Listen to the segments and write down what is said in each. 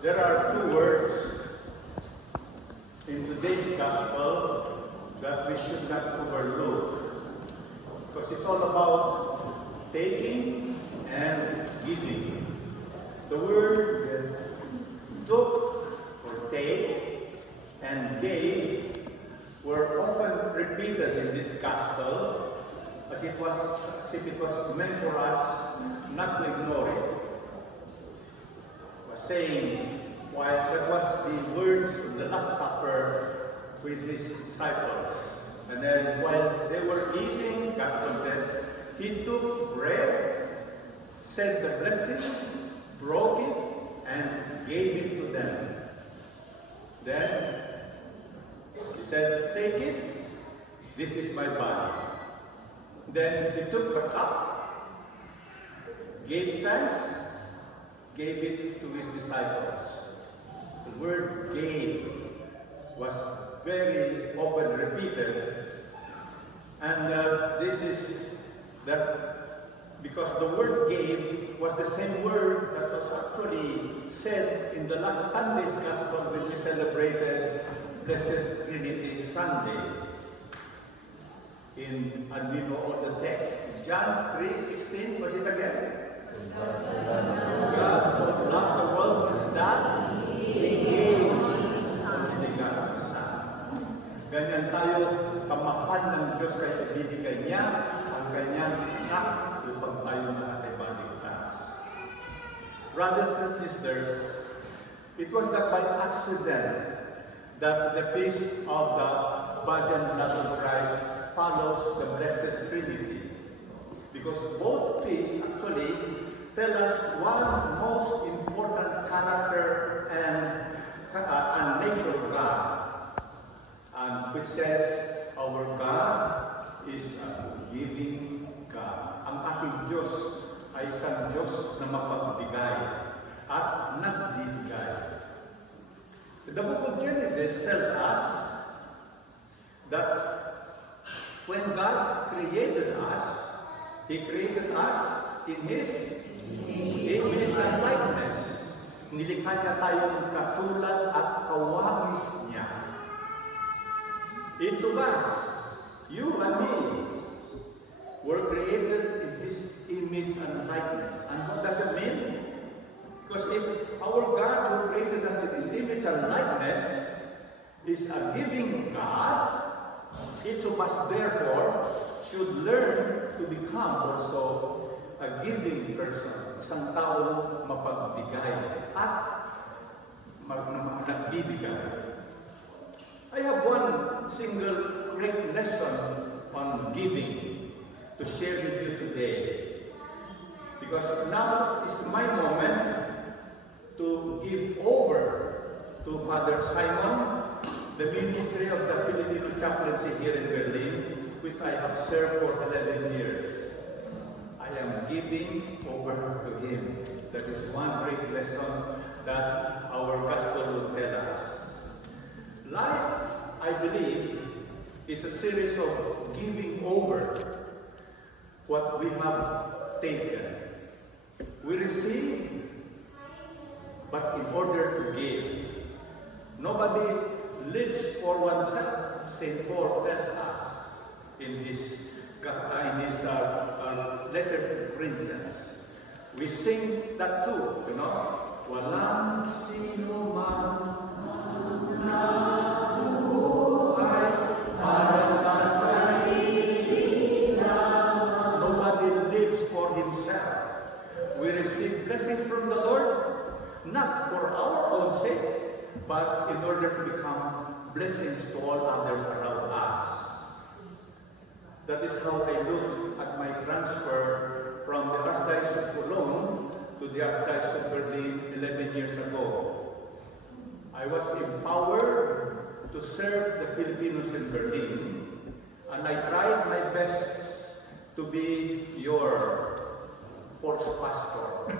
There are two words in today's gospel that we should not overlook, because it's all about taking and giving. The word took or take and gave were often repeated in this gospel as if it was meant for us not to ignore it. Was saying, while that was the words of the Last Supper with his disciples. And then while they were eating, gospel says, he took bread, said the blessing, broke it, and gave it to them. Then he said, take it, this is my body. Then he took the cup, gave thanks, gave it to his disciples. The word gave was very often repeated, and this is that because the word gave was the same word that was actually said in the last Sunday's gospel when we celebrated Blessed Trinity Sunday. And we know all the text. John 3:16, was it again? God so loved the world that He gave only begotten Son. Ganyan tayo, kamahal ng Diyos kaya ibibigay niya ang kanyang anak upang tayo na ay maligtas. Brothers and sisters, it was not by accident that the feast of the body and blood of Christ follows the Blessed Trinity. Because both feasts actually tell us one most important character and nature of God, and which says our God is a giving God. Ang ating Diyos ay isang Diyos na mapagbigay at nagbibigay. The book of Genesis tells us that when God created us, He created us in His image and likeness. Nilikha niya tayong katulad at kawangis niya. Each of us, you and me, were created in His image and likeness. And what does it mean? Because if our God who created us in His image and likeness is a giving God, each of us therefore should learn to become also a giving person, isang taong mapagbigay at nagbibigay. I have one single great lesson on giving to share with you today, because now is my moment to give over to Father Simon the ministry of the Filipino chaplaincy here in Berlin, which I have served for 11 years. I am giving over to him. That is one great lesson that our gospel will tell us. Life, I believe, is a series of giving over what we have taken. We receive, but in order to give. Nobody lives for oneself, St. Paul tells us in his letter to Corinthians. We sing that too, you know. Walang sino man na buhay para sa sarili lamang. Nobody lives for himself. We receive blessings from the Lord, not for our own sake, but in order to become blessings to all others around us. That is how I looked at my transfer from the Archdiocese of Cologne to the Archdiocese of Berlin 11 years ago. I was empowered to serve the Filipinos in Berlin, and I tried my best to be your fourth pastor,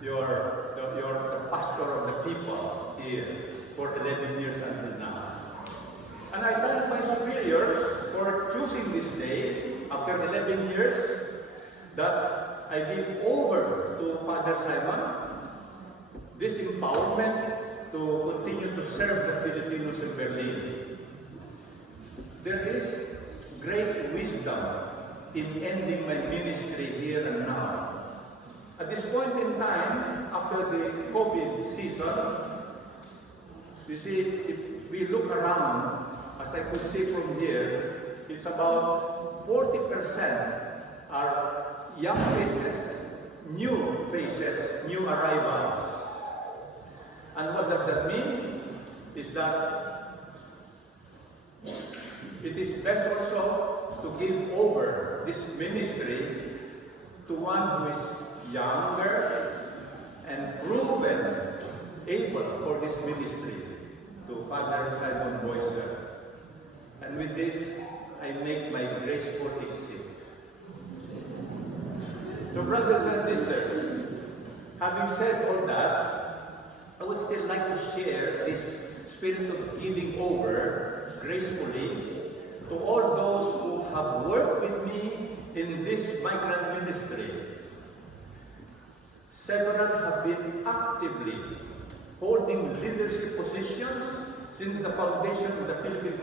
the pastor of the people here for 11 years until now. And I thank my superiors for choosing this day after 11 years that I give over to Father Simon this empowerment to continue to serve the Filipinos in Berlin. There is great wisdom in ending my ministry here and now. At this point in time, after the COVID season, you see, if we look around, as I could see from here, it's about 40% are young faces, new arrivals. And what does that mean? Is that it is best also to give over this ministry to one who is younger and proven able for this ministry, to Father Simon Boyser. And with this, I make my graceful exit. So brothers and sisters, having said all that, I would still like to share this spirit of giving over gracefully to all those who have worked with me in this migrant ministry. Several have been actively holding leadership positions since the foundation of the Philippine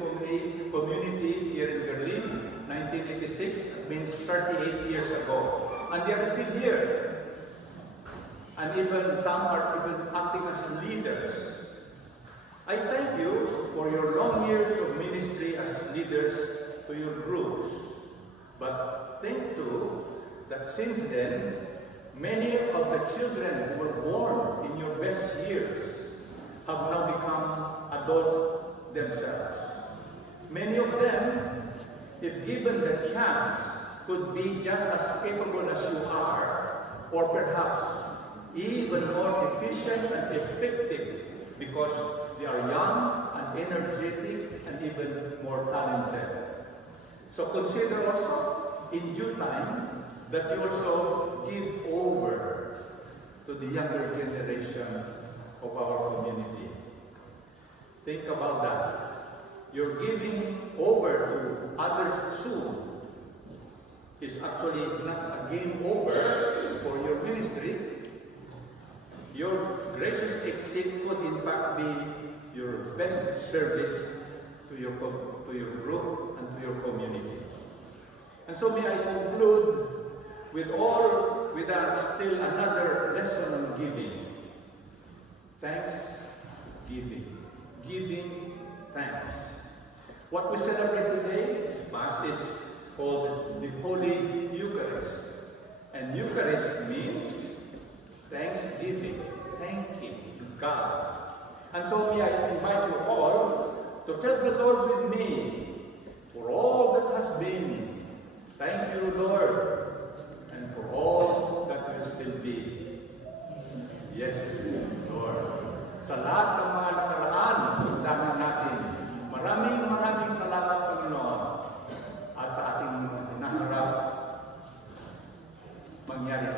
community here in Berlin, 1986, means 38 years ago. And they are still here. And even some are even acting as leaders. I thank you for your long years of ministry as leaders to your groups. But think too that since then, many of the children who were born in your best years have now become adults themselves. Many of them, if given the chance, could be just as capable as you are, or perhaps even more efficient and effective because they are young and energetic and even more talented. So consider also, in due time, that you also give over to the younger generation of our community. Think about that. You're giving over to others soon is actually not a game over for your ministry. Your gracious exit could in fact be your best service to your group and to your community. And so may I conclude with still another lesson on giving. Thanksgiving. Giving thanks. What we celebrate today is called the Holy Eucharist. And Eucharist means thanksgiving, thanking God. And so may I invite you all to tell the Lord with me for all that has been. Thank you, Lord, and for all that will still be. Yes, Lord. Sa lahat ng mga nakaraan, sundanan natin. Maraming salamat, Panginoon. At sa ating naharap, mangyari